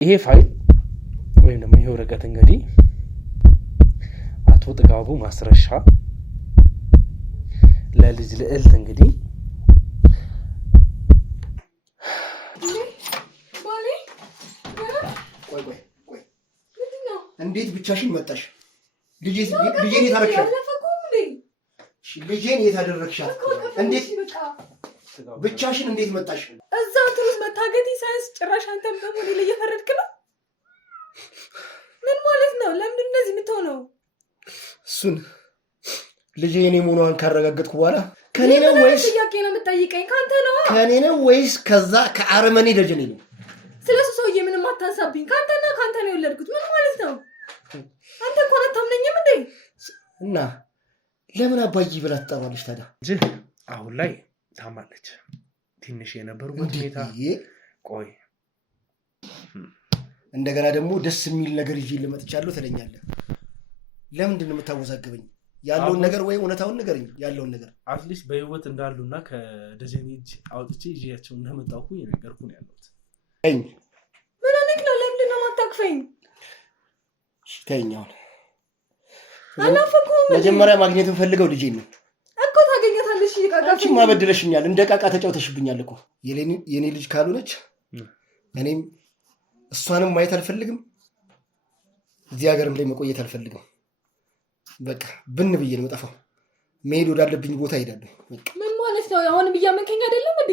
ይሄ ፋይል ወይም ደግሞ ይሄ ወረቀት እንግዲህ አቶ ጥጋቡ ማስረሻ ለልጅ ልዕልት እንግዲህ እንዴት ብቻሽን መጣሽ? ልጄን የታረክሻት? ልጄን የታደረክሻት? እንዴት ብቻሽን እንዴት መጣሽ? እዛ ትሩስ መታገት ሳይንስ ጭራሽ አንተም ደግሞ እኔ ላይ እየፈረድክ ነው? ምን ማለት ነው? ለምን እንደዚህ የምትሆነው? እሱን ልጄ የኔ መሆኗን ካረጋገጥኩ በኋላ ከኔ ነው ወይስ ጥያቄ ነው የምትጠይቀኝ? ካንተ ነው? ከኔ ነው ወይስ ከዛ ከአረመኔ ደጀኔ ነው? ስለሱ ሰውዬ ምንም አታንሳብኝ። ካንተና ካንተ ነው የወለድኩት። ምን ማለት ነው? አንተ እንኳን አታምነኝም እንዴ? እና ለምን አባዬ ብላ ትጠራለች ታዲያ? አሁን ላይ ታማለች። ትንሽ የነበሩበት ሁኔታ ቆይ እንደገና ደግሞ ደስ የሚል ነገር ይዤ ልመጥቻለሁ ትለኛለህ። ለምንድን ነው የምታወዛግበኝ? ያለውን ነገር ወይ እውነታውን ንገረኝ። ያለውን ነገር አትሊስት በህይወት እንዳሉና ከደጀኔ እጅ አውጥቼ ይዤያቸው እንደመጣሁ የነገርኩ ነው ያለሁት። ምን አነክ ነው? ለምንድን ነው የማታቅፈኝ? ተይኛውን አላፈኩም። መጀመሪያ ማግኘት ፈልገው ልጄን ነው እኮ ታገኛታለሽ። አንቺ ማበድለሽኛል። እንደ ቃቃ ተጫውተሽብኛል እኮ። የኔ ልጅ ካልሆነች እኔም እሷንም ማየት አልፈልግም። እዚህ ሀገርም ላይ መቆየት አልፈልግም። በቃ ብን ብዬ ነው የምጠፋው። መሄድ ወዳለብኝ ቦታ ሄዳለሁ። ምን ማለት ነው? አሁንም እያመንከኝ አይደለም እንዴ?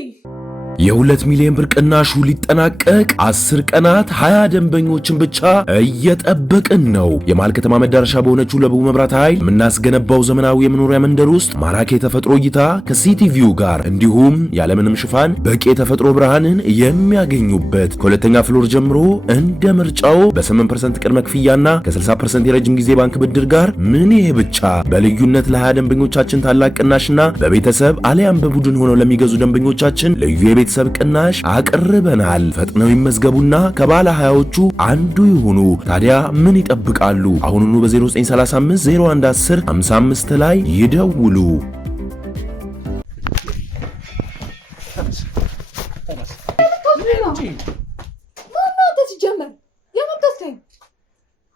የ2 ሚሊዮን ብር ቅናሹ ሊጠናቀቅ 10 ቀናት 20 ደንበኞችን ብቻ እየጠበቅን ነው። የመሃል ከተማ መዳረሻ በሆነችው ለቡ መብራት ኃይል የምናስገነባው ዘመናዊ የመኖሪያ መንደር ውስጥ ማራኪ የተፈጥሮ እይታ ከሲቲቪው ጋር እንዲሁም ያለምንም ሽፋን በቂ የተፈጥሮ ብርሃንን የሚያገኙበት ከሁለተኛ ፍሎር ጀምሮ እንደ ምርጫው በ8% ቅድመ ክፍያና ከ60% የረጅም ጊዜ ባንክ ብድር ጋር ምን ይሄ ብቻ በልዩነት ለ20 ደንበኞቻችን ታላቅ ቅናሽና በቤተሰብ አሊያም በቡድን ሆነው ለሚገዙ ደንበኞቻችን ልዩ ቤተሰብ ቅናሽ አቅርበናል። ፈጥነው ይመዝገቡና ከባለ 20ዎቹ አንዱ ይሁኑ። ታዲያ ምን ይጠብቃሉ? አሁኑኑ በ0935 0110 55 ላይ ይደውሉ።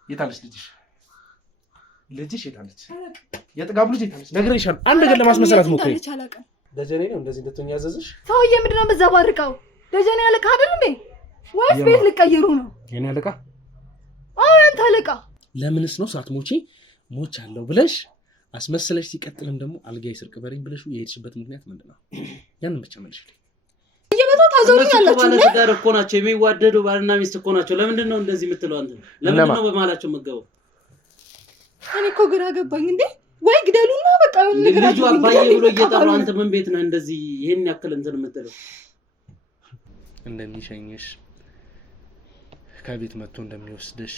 የታለች ልጅሽ? ልጅሽ የታለች? የጥጋቡ ልጅ የታለች? ነግሬሻለሁ። አንድ ነገር ለማስመሰላት ሞክሪ። ደጀኔ ነው እንደዚህ እንድትሆኝ ያዘዝሽ? ሰውዬ ምንድን ነው የምትዘባርቀው? ደጀኔ አለቃ አይደል እንዴ? ወይስ ቤት ልቀይሩ ነው? የኔ አለቃ? አዎ ያንተ አለቃ። ለምንስ ነው ሳትሞቺ ሞች አለው ብለሽ አስመስለሽ ሲቀጥልም ደግሞ አልጋይ ስር ቅበሪኝ ብለሽ የሄድሽበት ምክንያት ምንድነው? ያንን ብቻ መልሽልኝ። እየበታ ታዞሪኛላችሁ እንዴ? ጋር እኮ ናቸው የሚዋደዱ ባልና ሚስት እኮ ናቸው። ለምንድን ነው እንደዚህ የምትለው አንተ? ለምንድን ነው በመሃላቸው መገበው? እኔ እኮ ግራ ገባኝ እንዴ። ወይ ግደሉና በቃ ልጁ አባዬ ብሎ እየጠራ አንተ ምን ቤት ነህ እንደዚህ ይሄን ያክል እንትን የምትለው? እንደሚሸኝሽ ከቤት መጥቶ እንደሚወስድሽ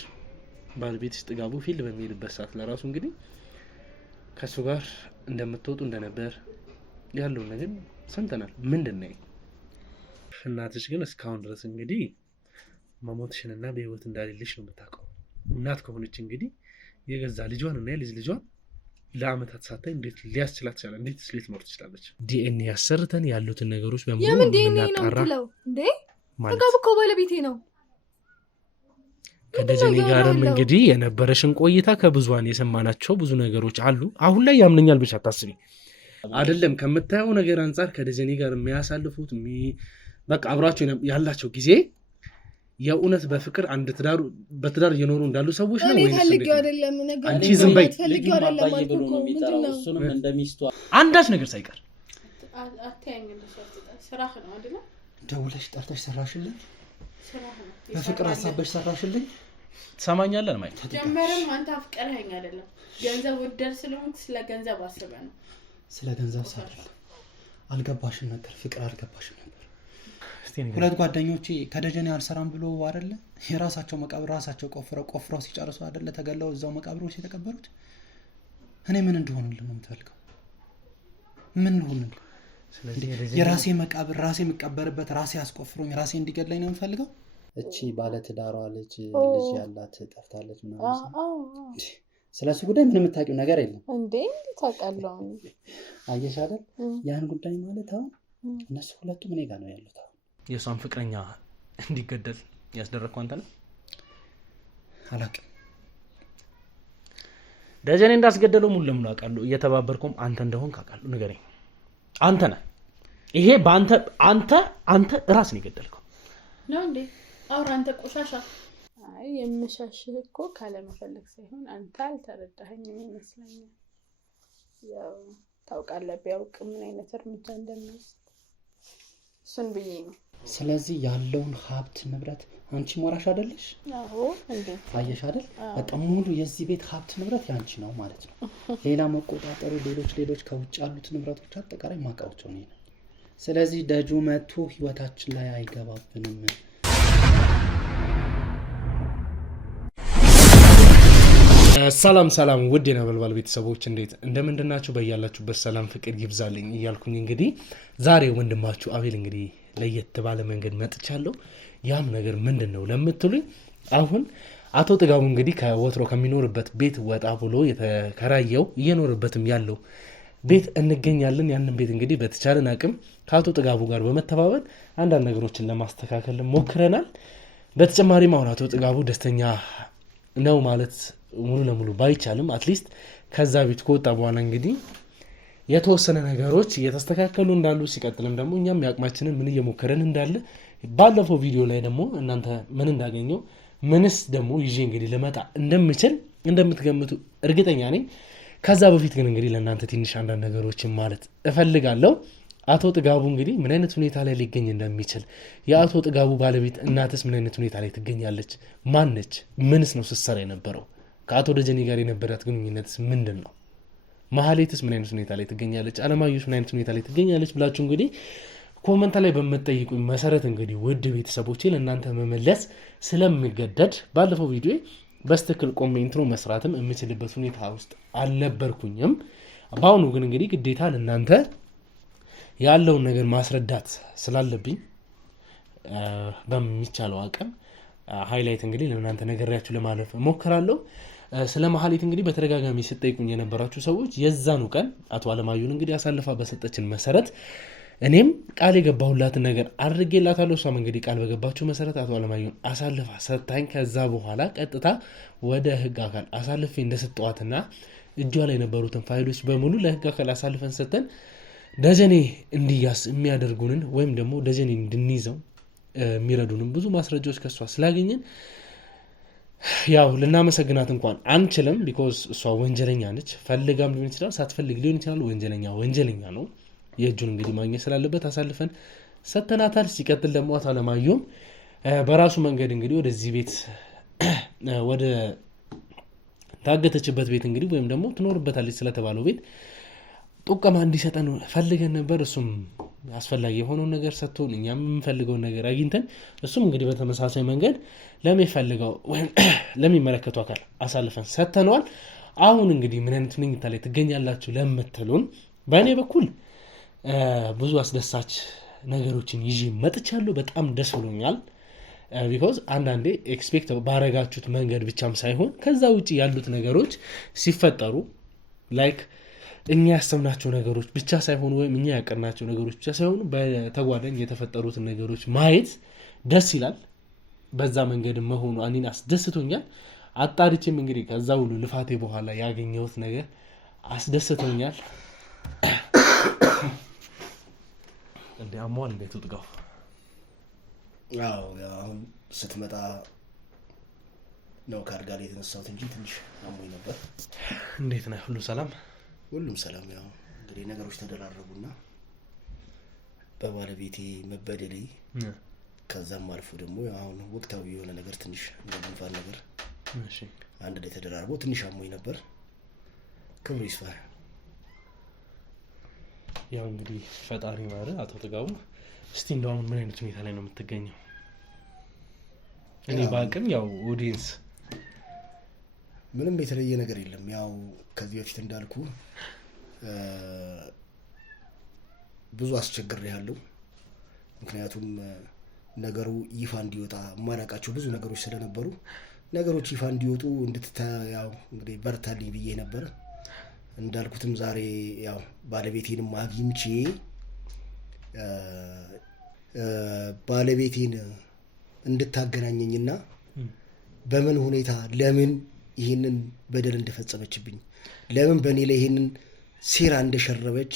ባለቤትሽ ጥጋቡ ፊልድ በሚልበት ሰዓት ለራሱ እንግዲህ ከሱ ጋር እንደምትወጡ እንደነበር ያለው ነገር ሰምተናል። ምንድነው? እናትሽ ግን እስካሁን ድረስ እንግዲህ መሞትሽንና በህይወት እንዳሌለሽ ነው የምታውቀው። እናት ከሆነች እንግዲህ የገዛ ልጇን እና የልጅ ልጇን ለአመታት ሳታይ እንዴት ሊያስችላት ይችላል? እንዴት ስሌት ኖር ትችላለች? ዲኤንኤ ያሰርተን ያሉትን ነገሮች በሙሉ የምን ዲኤንኤ ነው የምትለው እንዴ? ጥጋቡ እኮ ባለቤቴ ነው። ከደጀኔ ጋርም እንግዲህ የነበረሽን ቆይታ ከብዙዋን የሰማናቸው ብዙ ነገሮች አሉ። አሁን ላይ ያምነኛል ብቻ አታስቢ። አይደለም ከምታየው ነገር አንፃር ከደጀኔ ጋር የሚያሳልፉት በቃ አብራቸው ያላቸው ጊዜ የእውነት በፍቅር አንድ በትዳር እየኖሩ እንዳሉ ሰዎች ነው ወይስ ፈልጌው አይደለም? ነገር አንቺ ዝም በይ። ፈልጌው አይደለም ማለት ነው የሚጠራው። እሱንም እንደሚስቱ አንዳች ነገር ሳይቀር አታየኝ። ስራህ ነው አይደል? ደውለሽ ጠርተሽ ሰራሽልኝ። በፍቅር ሀሳብሽ ሰራሽልኝ። ትሰማኛለህ? ማለት ጀመረም አንተ አፍቀረኸኝ አይደለም። ገንዘብ ወደር ስለሆንክ ስለ ገንዘብ አስበህ ነው። ስለ ገንዘብ ሳይሆን አልገባሽም ነበር። ፍቅር አልገባሽም ነበር። ሁለት ጓደኞቼ ከደጀኔ አልሰራም ብሎ አይደለ የራሳቸው መቃብር ራሳቸው ቆፍረው ሲጨርሱ አይደለ ተገለው እዛው መቃብር ውስጥ የተቀበሩት። እኔ ምን እንደሆነልህ ነው የምትፈልገው? ምን ልሁንልህ? የራሴ መቃብር ራሴ የምቀበርበት ራሴ አስቆፍሮኝ ራሴ እንዲገድለኝ ነው የምፈልገው? እቺ ባለ ትዳሯ ልጅ ያላት ጠፍታለች ምናምን። ስለሱ ጉዳይ ምንም የምታውቂው ነገር የለም እንዴ? ታውቃለህ? አየሽ አይደል ያን ጉዳይ ማለት አሁን እነሱ ሁለቱም እኔ ጋር ነው ያሉት። የሷን ፍቅረኛ እንዲገደል ያስደረግኩ አንተ ነህ? አላውቅም። ደጀኔ እንዳስገደለው ሙሉ ለሙሉ አውቃለሁ። እየተባበርኩም አንተ እንደሆንክ አውቃለሁ። ንገረኝ። አንተ ነህ ይሄ አንተ ራስ ነው የገደልከው ነው እንዴ? አውራ አንተ ቆሻሻ። አይ የምሻሽህ እኮ ካለመፈለግ ሳይሆን አንተ አልተረዳኸኝም ይመስለኛል። ያው ታውቃለህ ቢያውቅ ምን አይነት እርምጃ እንደሚወስድ እሱን ብዬ ነው። ስለዚህ ያለውን ሀብት ንብረት አንቺ ሞራሽ አይደለሽ? አዎ እንዴ አየሽ አይደል? በቃ ሙሉ የዚህ ቤት ሀብት ንብረት ያንቺ ነው ማለት ነው። ሌላ መቆጣጠሩ ሌሎች ከውጭ ያሉት ንብረቶች አጠቃላይ ማቃውቸው ነው። ስለዚህ ደጁ መጥቶ ህይወታችን ላይ አይገባብንም። ሰላም ውድ የነበልባል ቤተሰቦች እንዴት እንደምንድናችሁ? በያላችሁበት ሰላም ፍቅር ይብዛልኝ እያልኩኝ እንግዲህ ዛሬ ወንድማችሁ አቤል እንግዲህ ለየት ባለ መንገድ መጥቻለሁ። ያም ነገር ምንድነው ለምትሉኝ አሁን አቶ ጥጋቡ እንግዲህ ከወትሮ ከሚኖርበት ቤት ወጣ ብሎ የተከራየው እየኖርበትም ያለው ቤት እንገኛለን። ያንን ቤት እንግዲህ በተቻለን አቅም ከአቶ ጥጋቡ ጋር በመተባበር አንዳንድ ነገሮችን ለማስተካከል ሞክረናል። በተጨማሪም አሁን አቶ ጥጋቡ ደስተኛ ነው ማለት ሙሉ ለሙሉ ባይቻልም አትሊስት ከዛ ቤት ከወጣ በኋላ እንግዲህ የተወሰነ ነገሮች እየተስተካከሉ እንዳሉ ሲቀጥልም ደግሞ እኛም ያቅማችንን ምን እየሞከረን እንዳለ ባለፈው ቪዲዮ ላይ ደግሞ እናንተ ምን እንዳገኘው ምንስ ደግሞ ይዤ እንግዲህ ልመጣ እንደምችል እንደምትገምቱ እርግጠኛ ነኝ። ከዛ በፊት ግን እንግዲህ ለእናንተ ትንሽ አንዳንድ ነገሮችን ማለት እፈልጋለሁ። አቶ ጥጋቡ እንግዲህ ምን አይነት ሁኔታ ላይ ሊገኝ እንደሚችል፣ የአቶ ጥጋቡ ባለቤት እናትስ ምን አይነት ሁኔታ ላይ ትገኛለች፣ ማነች፣ ምንስ ነው ስትሰራ የነበረው፣ ከአቶ ደጀኔ ጋር የነበራት ግንኙነትስ ምንድን ነው፣ ማህሌትስ ምን አይነት ሁኔታ ላይ ትገኛለች፣ አለማየሁስ ምን አይነት ሁኔታ ላይ ትገኛለች ብላችሁ እንግዲህ ኮመንት ላይ በመጠይቁኝ መሰረት እንግዲህ ውድ ቤተሰቦቼ ለእናንተ መመለስ ስለምገደድ ባለፈው ቪዲዮ በስትክክል ቆሜ ኢንትሮ መስራትም የምችልበት ሁኔታ ውስጥ አልነበርኩኝም። በአሁኑ ግን እንግዲህ ግዴታ ለእናንተ ያለውን ነገር ማስረዳት ስላለብኝ በሚቻለው አቅም ሃይላይት እንግዲህ ለእናንተ ነገሪያችሁ ለማለፍ ሞክራለሁ። ስለ ማህሌት እንግዲህ በተደጋጋሚ ስጠይቁኝ የነበራችሁ ሰዎች የዛኑ ቀን አቶ አለማየሁን እንግዲህ አሳልፋ በሰጠችን መሰረት እኔም ቃል የገባሁላትን ነገር አድርጌላታለሁ። እሷም እንግዲህ ቃል በገባችሁ መሰረት አቶ አለማየሁን አሳልፋ ሰጥታኝ ከዛ በኋላ ቀጥታ ወደ ህግ አካል አሳልፌ እንደሰጠዋትና እጇ ላይ የነበሩትን ፋይሎች በሙሉ ለህግ አካል አሳልፈን ሰጥተን ደጀኔ እንዲያስ የሚያደርጉንን ወይም ደግሞ ደጀኔ እንድንይዘው የሚረዱንም ብዙ ማስረጃዎች ከሷ ስላገኘን ያው ልናመሰግናት እንኳን አንችልም። ቢኮዝ እሷ ወንጀለኛ ነች። ፈልጋም ሊሆን ይችላል፣ ሳትፈልግ ሊሆን ይችላል። ወንጀለኛ ነው። የእጁን እንግዲህ ማግኘት ስላለበት አሳልፈን ሰጥተናታል። ሲቀጥል ደግሞ አቶ አለማየሁም በራሱ መንገድ እንግዲህ ወደዚህ ቤት ወደ ታገተችበት ቤት እንግዲህ ወይም ደግሞ ትኖርበታለች ስለተባለው ቤት ጥቆማ እንዲሰጠን ፈልገን ነበር። እሱም አስፈላጊ የሆነውን ነገር ሰጥቶን እኛም የምንፈልገውን ነገር አግኝተን እሱም እንግዲህ በተመሳሳይ መንገድ ለሚፈልገው ወይም ለሚመለከቱ አካል አሳልፈን ሰጥተነዋል። አሁን እንግዲህ ምን አይነት ሁኔታ ላይ ትገኛላችሁ ለምትሉን በእኔ በኩል ብዙ አስደሳች ነገሮችን ይዤ መጥቻለሁ። በጣም ደስ ብሎኛል። ቢኮዝ አንዳንዴ ኤክስፔክት ባረጋችሁት መንገድ ብቻም ሳይሆን ከዛ ውጭ ያሉት ነገሮች ሲፈጠሩ ላይክ እኛ ያሰብናቸው ነገሮች ብቻ ሳይሆኑ ወይም እኛ ያቀናቸው ነገሮች ብቻ ሳይሆኑ በተጓዳኝ የተፈጠሩትን ነገሮች ማየት ደስ ይላል። በዛ መንገድ መሆኑ እኔን አስደስቶኛል። አጣርቼም እንግዲህ ከዛ ሁሉ ልፋቴ በኋላ ያገኘሁት ነገር አስደስቶኛል። እንዴ አሟል እንዴት ጥጋው? አዎ አሁን ስትመጣ ነው ካርጋ ላይ የተነሳሁት እንጂ ትንሽ አሞኝ ነበር። እንዴት ነህ? ሁሉ ሰላም? ሁሉም ሰላም። ያው እንግዲህ ነገሮች ተደራረቡና በባለቤቴ መበደሌ ከዛም አልፎ ደግሞ አሁን ወቅታዊ የሆነ ነገር ትንሽ እንደጉንፋን ነገር አንድ ላይ ተደራርቦ ትንሽ አሞኝ ነበር። ክብሩ ይስፋ። ያው እንግዲህ ፈጣሪ ማለት አቶ ጥጋቡ እስቲ እንደው አሁን ምን አይነት ሁኔታ ላይ ነው የምትገኘው? እኔ ባቅም ያው ኦዲየንስ ምንም የተለየ ነገር የለም። ያው ከዚህ በፊት እንዳልኩ ብዙ አስቸግሬያለሁ። ምክንያቱም ነገሩ ይፋ እንዲወጣ ማራቃቸው ብዙ ነገሮች ስለነበሩ ነገሮች ይፋ እንዲወጡ እንድትታያው እንግዲህ በርታልኝ ብዬ ነበር። እንዳልኩትም ዛሬ ያው ባለቤቴንም አግኝቼ ባለቤቴን እንድታገናኘኝና በምን ሁኔታ ለምን ይህንን በደል እንደፈጸመችብኝ ለምን በእኔ ላይ ይህንን ሴራ እንደሸረበች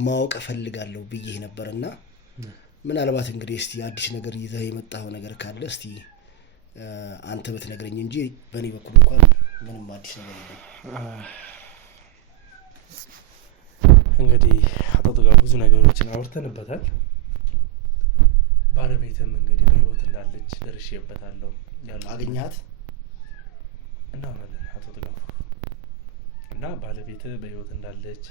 ማወቅ እፈልጋለሁ ብዬ ነበርና ምናልባት እንግዲህ እስቲ አዲስ ነገር ይዘህ የመጣው ነገር ካለ እስቲ አንተ ብትነግረኝ እንጂ በእኔ በኩል እንኳን ምንም አዲስ ነገር የለም። እንግዲህ አቶ ጥጋቡ ብዙ ነገሮችን አውርተንበታል። ባለቤትም እንግዲህ በህይወት እንዳለች ደርሼበታለሁ። አገኘሃት? እናወራለን አቶ ጥጋቡ እና ባለቤት በህይወት እንዳለች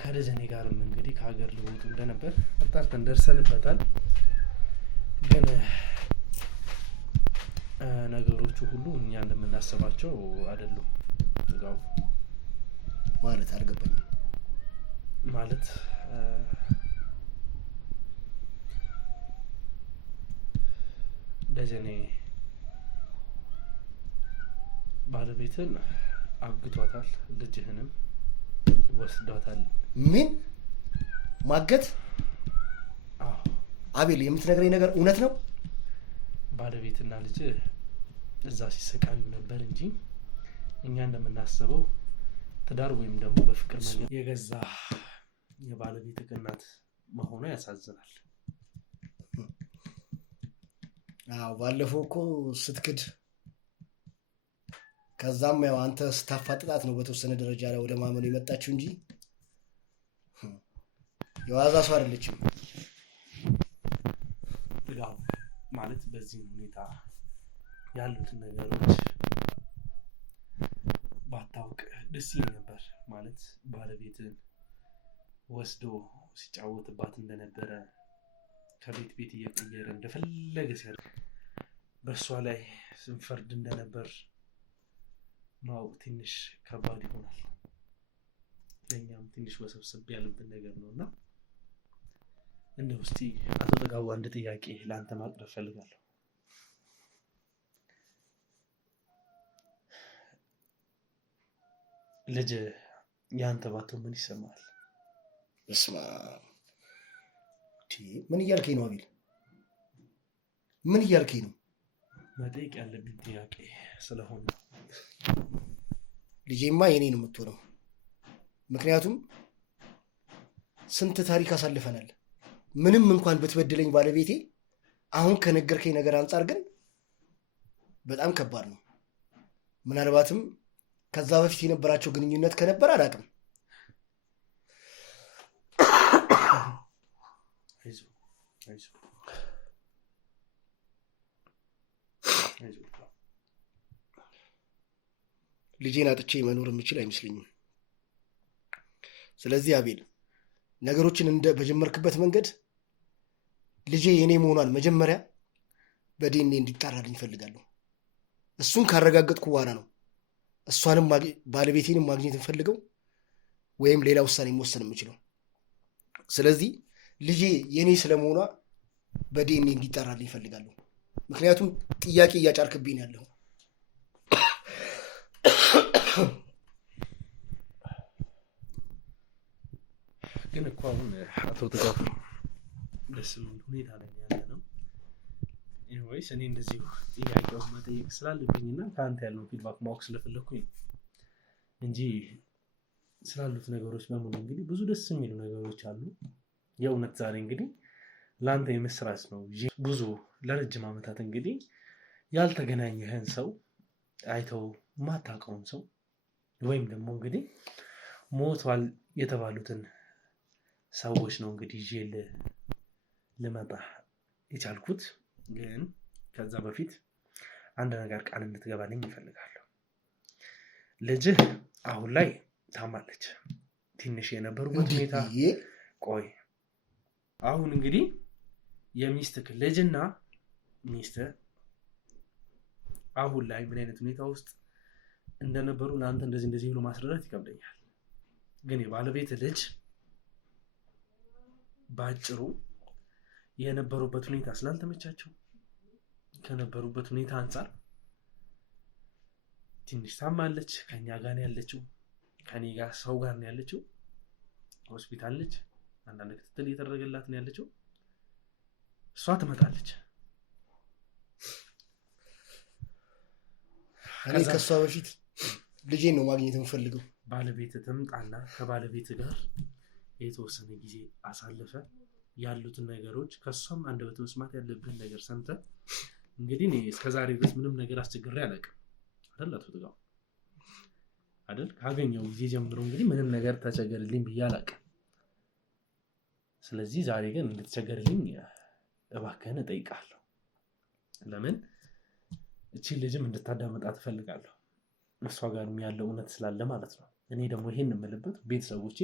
ከደጀኔ ጋርም እንግዲህ ከሀገር ሊወጡ እንደነበር አጣርተን ደርሰንበታል። ግን ነገሮቹ ሁሉ እኛ እንደምናስባቸው አይደሉም። ጥጋቡ ማለት አልገባኝም። ማለት ደጀኔ ባለቤትን አግቷታል፣ ልጅህንም ወስዷታል። ምን ማገት? አዎ አቤል፣ የምትነግረኝ ነገር እውነት ነው? ባለቤትና ልጅ እዛ ሲሰቃዩ ነበር እንጂ እኛ እንደምናስበው ትዳር ወይም ደግሞ በፍቅር መንገድ የገዛ የባለቤት እናት መሆኑ ያሳዝናል። አዎ ባለፈው እኮ ስትክድ ከዛም ያው አንተ ስታፋጥጣት ነው በተወሰነ ደረጃ ላይ ወደ ማመኑ የመጣችው እንጂ የዋዛ ሰው አይደለችም። ጥጋቡ ማለት በዚህ ሁኔታ ያሉትን ነገሮች ባታውቅ ደስ ይል ነበር። ማለት ባለቤትን ወስዶ ሲጫወትባት እንደነበረ ከቤት ቤት እየቀየረ እንደፈለገ ሲያደርግ በእሷ ላይ ስንፈርድ እንደነበር ማወቅ ትንሽ ከባድ ይሆናል። ለእኛም ትንሽ ወሰብሰብ ያለብን ነገር ነው እና እንደው እስቲ አቶ ጥጋቡ አንድ ጥያቄ ለአንተ ማቅረብ ፈልጋለሁ። ልጅ ያንተ ባትሆን ምን ይሰማል? እስማ ምን እያልከኝ ነው አቤል? ምን እያልከኝ ነው? መጠየቅ ያለብኝ ጥያቄ ስለሆነ ልጄማ የኔ ነው የምትሆነው። ምክንያቱም ስንት ታሪክ አሳልፈናል። ምንም እንኳን ብትበድለኝ ባለቤቴ፣ አሁን ከነገርከኝ ነገር አንጻር ግን በጣም ከባድ ነው። ምናልባትም ከዛ በፊት የነበራቸው ግንኙነት ከነበር አላውቅም። ልጄን አጥቼ መኖር የምችል አይመስለኝም። ስለዚህ አቤል ነገሮችን በጀመርክበት መንገድ ልጄ የኔ መሆኗን መጀመሪያ በዲኤንኤ እንዲጣራልኝ እፈልጋለሁ። እሱን ካረጋገጥኩ በኋላ ነው እሷንም ባለቤቴንም ማግኘት እንፈልገው ወይም ሌላ ውሳኔ መወሰን የምችለው። ስለዚህ ልጄ የኔ ስለመሆኗ በዲኤንኤ እንዲጣራልኝ እፈልጋለሁ። ምክንያቱም ጥያቄ እያጫርክብኝ ያለው ግን እኮ አሁን አቶ ጥጋቡ ደስ የሚል ሁኔታ ላይ ያለ ነው። ወይስ እኔ እንደዚሁ ጥያቄውን መጠየቅ ስላለብኝና ከአንተ ያለውን ፊድባክ ማወቅ ስለፈለኩኝ ነው እንጂ ስላሉት ነገሮች በሙሉ እንግዲህ ብዙ ደስ የሚሉ ነገሮች አሉ። የእውነት ዛሬ እንግዲህ ለአንተ የምስራች ነው። ብዙ ለረጅም ዓመታት እንግዲህ ያልተገናኘህን ሰው አይተው ማታውቀውን ሰው ወይም ደግሞ እንግዲህ ሞቷል የተባሉትን ሰዎች ነው እንግዲህ ይዤ ልመጣ የቻልኩት። ግን ከዛ በፊት አንድ ነገር ቃል እንድትገባልኝ ይፈልጋለሁ። ልጅህ አሁን ላይ ታማለች። ትንሽ የነበሩበት ሁኔታ ቆይ አሁን እንግዲህ የሚስትህ ልጅና ሚስትህ አሁን ላይ ምን አይነት ሁኔታ ውስጥ እንደነበሩ ለአንተ እንደዚህ ብሎ ማስረዳት ይከብደኛል። ግን የባለቤት ልጅ ባጭሩ የነበሩበት ሁኔታ ስላልተመቻቸው ከነበሩበት ሁኔታ አንጻር ትንሽ ታማለች። ከኛ ጋር ነው ያለችው፣ ከኔ ጋር ሰው ጋር ነው ያለችው። ሆስፒታል ነች፣ አንዳንድ ክትትል እየተደረገላት ነው ያለችው። እሷ ትመጣለች። እኔ ከእሷ በፊት ልጄን ነው ማግኘት የምፈልገው። ባለቤት ትምጣና ከባለቤት ጋር የተወሰነ ጊዜ አሳልፈ ያሉትን ነገሮች ከእሷም አንደበት መስማት ያለብህን ነገር ሰምተህ እንግዲህ እኔ እስከዛሬ ድረስ ምንም ነገር አስቸግሬ አላውቅም አይደል አቶ ጥጋቡ አይደል? ካገኘው ጊዜ ጀምሮ እንግዲህ ምንም ነገር ተቸገርልኝ ብዬ አላውቅም። ስለዚህ ዛሬ ግን እንድትቸገርልኝ እባክህን እጠይቃለሁ። ለምን እቺ ልጅም እንድታዳምጣት እፈልጋለሁ። እሷ ጋርም ያለው እውነት ስላለ ማለት ነው። እኔ ደግሞ ይሄን የምልበት ቤተሰቦቼ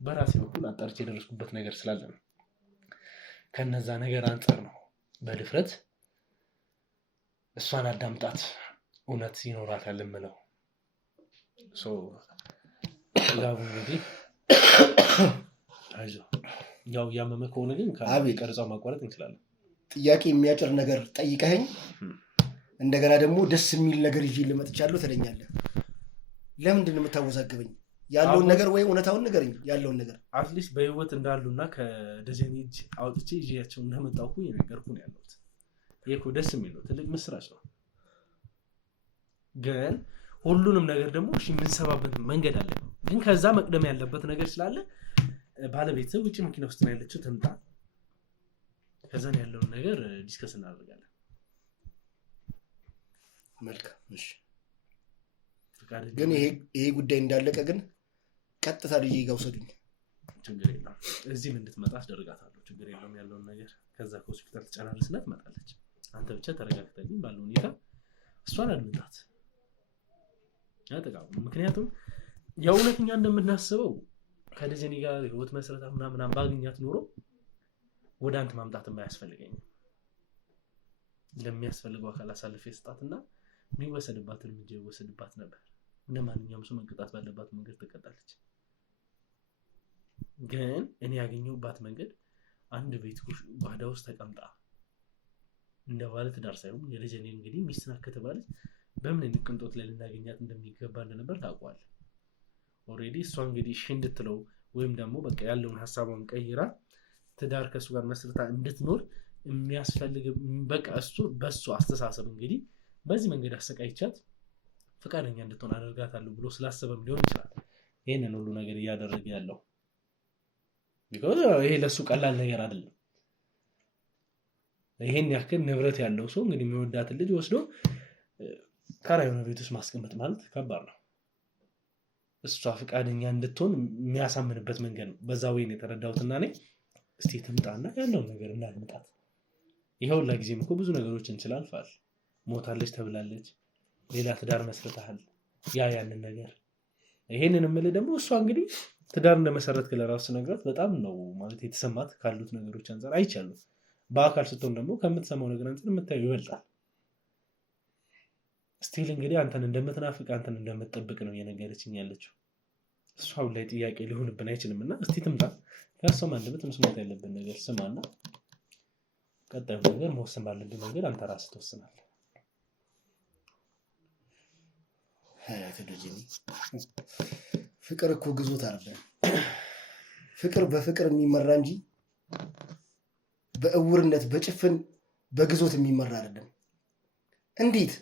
በራሴ በኩል አጣርቼ የደረስኩበት ነገር ስላለ ነው። ከነዛ ነገር አንጻር ነው በድፍረት እሷን አዳምጣት እውነት ይኖራታል የምለው። ጥጋቡ እንግዲህ አይዞህ፣ ያው እያመመ ከሆነ ግን ቀርጻው ማቋረጥ እንችላለን። ጥያቄ የሚያጭር ነገር ጠይቀኸኝ እንደገና ደግሞ ደስ የሚል ነገር ይዤ ልመጥቻለሁ ትለኛለህ። ለምንድን ነው የምታወዛግበኝ? ያለውን ነገር ወይ እውነታውን ንገረኝ። ያለውን ነገር አትሊስት በህይወት እንዳሉና ከደጀኔ እጅ አውጥቼ ይዤያቸው እንደመጣሁ የነገርኩ ነው ያለሁት። ይሄ እኮ ደስ የሚል ነው፣ ትልቅ ምስራች ነው። ግን ሁሉንም ነገር ደግሞ የምንሰባበት መንገድ አለ። ግን ከዛ መቅደም ያለበት ነገር ስላለ ባለቤት ውጭ መኪና ውስጥ ነው ያለችው፣ ትምጣ። ከዛን ያለውን ነገር ዲስከስ እናደርጋለን። መልካም እሺ። ግን ይሄ ጉዳይ እንዳለቀ ግን ቀጥታ ልጄ ጋር ውሰዱኝ። ችግር የለም፣ እዚህም እንድትመጣ አስደርጋታለሁ። ችግር የለም። ያለውን ነገር ከዛ ከሆስፒታል ተጨራርስና ትመጣለች። አንተ ብቻ ተረጋግተልኝ ባለው ሁኔታ እሷን አድምጣት ያጠቃው። ምክንያቱም የእውነተኛ እንደምናስበው ከደጀኔ ጋር ህይወት መስረታ ምናምን ባገኛት ኖሮ ወደ አንተ ማምጣት የማያስፈልገኝም። ለሚያስፈልገው አካል አሳልፌ ስጣትና የሚወሰድባት እርምጃ ይወሰድባት ነበር። እንደማንኛውም ሰው መቀጣት ባለባት መንገድ ትቀጣለች። ግን እኔ ያገኘሁባት መንገድ አንድ ቤት ጓዳ ውስጥ ተቀምጣ እንደ ባለ ትዳር ሳይሆን የደጀኔ እንግዲህ ሚስት ናት ከተባለች በምን አይነት ቅንጦት ላይ ልናገኛት እንደሚገባ እንደነበር ታውቀዋለህ። ኦልሬዲ እሷ እንግዲህ እሺ እንድትለው ወይም ደግሞ በቃ ያለውን ሀሳቧን ቀይራ ትዳር ከእሱ ጋር መስርታ እንድትኖር የሚያስፈልግ በቃ እሱ በእሱ አስተሳሰብ እንግዲህ በዚህ መንገድ አሰቃይቻት ፈቃደኛ እንድትሆን አደርጋታለሁ ብሎ ስላሰበም ሊሆን ይችላል ይሄንን ሁሉ ነገር እያደረገ ያለው። ቢኮዝ ይሄ ለሱ ቀላል ነገር አይደለም። ይሄን ያክል ንብረት ያለው ሰው እንግዲህ የሚወዳትን ልጅ ወስዶ ካራ የሆነ ቤት ውስጥ ማስቀመጥ ማለት ከባድ ነው። እሷ ፈቃደኛ እንድትሆን የሚያሳምንበት መንገድ ነው። በዛ ወይ ነው የተረዳሁትና እኔ እስቲ ትምጣና ያለውን ነገር እናድምጣት። ይሄው ለጊዜም እኮ ብዙ ነገሮች እንችላልፋል። ሞታለች ተብላለች፣ ሌላ ትዳር መስርተሃል፣ ያንን ነገር ይሄንን የምልህ ደግሞ እሷ እንግዲህ ትዳር እንደመሰረትክ ለራሱ ነግራት በጣም ነው ማለት የተሰማት ካሉት ነገሮች አንፃር አይቻሉ። በአካል ስትሆን ደግሞ ከምትሰማው ነገር አንፃር የምታየው ይበልጣል። ስቲል እንግዲህ አንተን እንደምትናፍቅ አንተን እንደምትጠብቅ ነው እየነገረችኝ ያለችው። እሷው ላይ ጥያቄ ሊሆንብን አይችልም እና እስቲ ትምጣ። ከእሷም አንደበት መስማት ያለብን ነገር ስማና ቀጣዩ ነገር መወሰን ባለብን ነገር አንተ ራስህ ትወስናለህ። ፍቅር እኮ ግዞት አይደለም። ፍቅር በፍቅር የሚመራ እንጂ በእውርነት በጭፍን በግዞት የሚመራ አይደለም። እንዴት